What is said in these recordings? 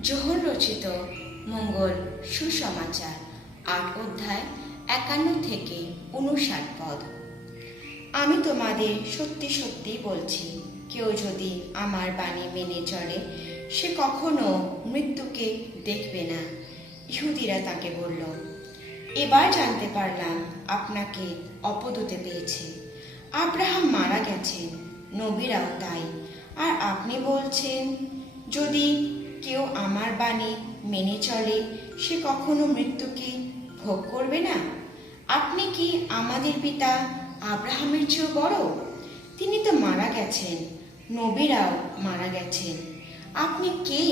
জোহর রচিত মঙ্গল সুসমাচার, আট অধ্যায় একান্ন থেকে উনষাট পদ। আমি তোমাদের সত্যি সত্যি বলছি, কেউ যদি আমার বাণী মেনে চলে, সে কখনো মৃত্যুকে দেখবে না। ইহুদিরা তাকে বলল, এবার জানতে পারলাম আপনাকে অপদূতে পেয়েছে। আব্রাহাম মারা গেছেন, নবীরাও তাই। আর আপনি বলছেন, যদি কেউ আমার বাণী মেনে চলে, সে কখনো মৃত্যুকে ভোগ করবে না। আপনি কি আমাদের পিতা আব্রাহামের চেয়েও বড়? তিনি তো মারা গেছেন, নবীরাও মারা গেছেন। আপনি কে?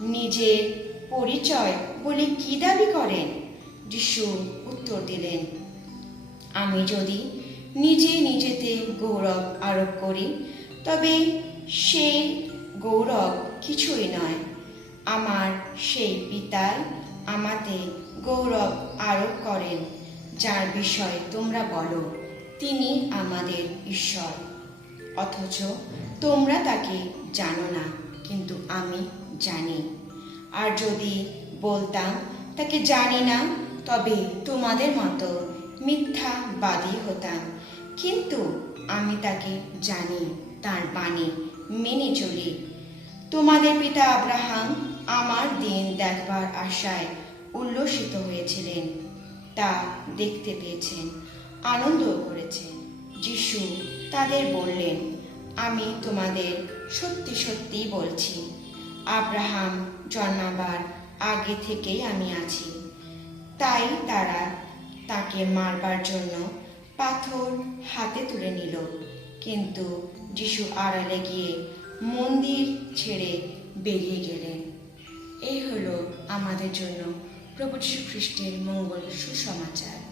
নিজের পরিচয় বলে কি দাবি করেন? যিশু উত্তর দিলেন, আমি যদি নিজে নিজেতে গৌরব আরোপ করি, তবে সেই গৌরব কিছুই নয়। আমার সেই পিতাই আমাতে গৌরব আরোপ করেন। যার বিষয়ে তোমরা বলো, তিনি আমাদের ঈশ্বর। অথচ তোমরা তাকে জানো না, কিন্তু আমি জানি। আর যদি বলতাম, তাকে জানি না, তবে তোমাদের মতো মিথ্যা মিথ্যাবাদী হতাম। কিন্তু আমি তাকে জানি, তার বাণী মেনে চলি। তোমাদের পিতা আব্রাহাম আমার দিন দেখবার আশায় উল্লসিত হয়েছিলেন। তা দেখতে পেয়েছেন, আনন্দ করেছেন। যিশু তাদের বললেন, আমি তোমাদের সত্যি সত্যি বলছি, আব্রাহাম জন্মাবার আগে থেকেই আমি আছি। তাই তারা তাকে মারবার জন্য পাথর হাতে তুলে নিল। কিন্তু যিশু আড়ালে গিয়ে মন্দির ছেড়ে বেরিয়ে গেলেন। এই হলো আমাদের জন্য প্রভু যীশু খ্রিস্টের মঙ্গল সুসমাচার।